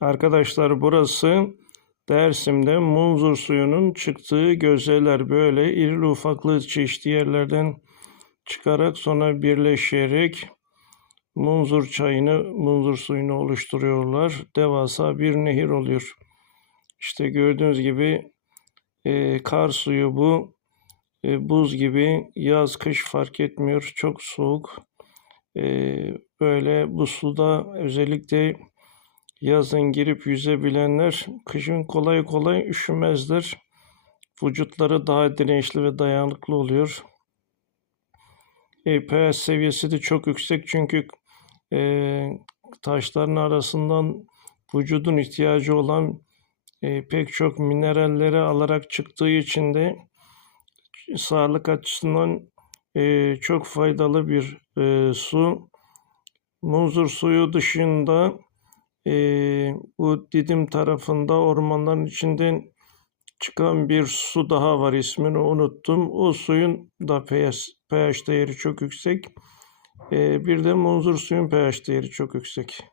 Arkadaşlar burası Dersim'de Munzur suyunun çıktığı gözeler böyle irili ufaklı çeşitli yerlerden çıkarak sonra birleşerek Munzur çayını, Munzur suyunu oluşturuyorlar. Devasa bir nehir oluyor. İşte gördüğünüz gibi e, kar suyu bu. E, buz gibi yaz kış fark etmiyor. Çok soğuk. E, böyle bu suda özellikle yazın girip yüzebilenler kışın kolay kolay üşümezler. Vücutları daha dirençli ve dayanıklı oluyor. E, pH seviyesi de çok yüksek çünkü e, taşların arasından vücudun ihtiyacı olan e, pek çok mineralleri alarak çıktığı için de sağlık açısından e, çok faydalı bir e, su. Muzur suyu dışında e, bu Didim tarafında ormanların içinden çıkan bir su daha var ismini unuttum. O suyun da pH, pH değeri çok yüksek. E, bir de Munzur suyun pH değeri çok yüksek.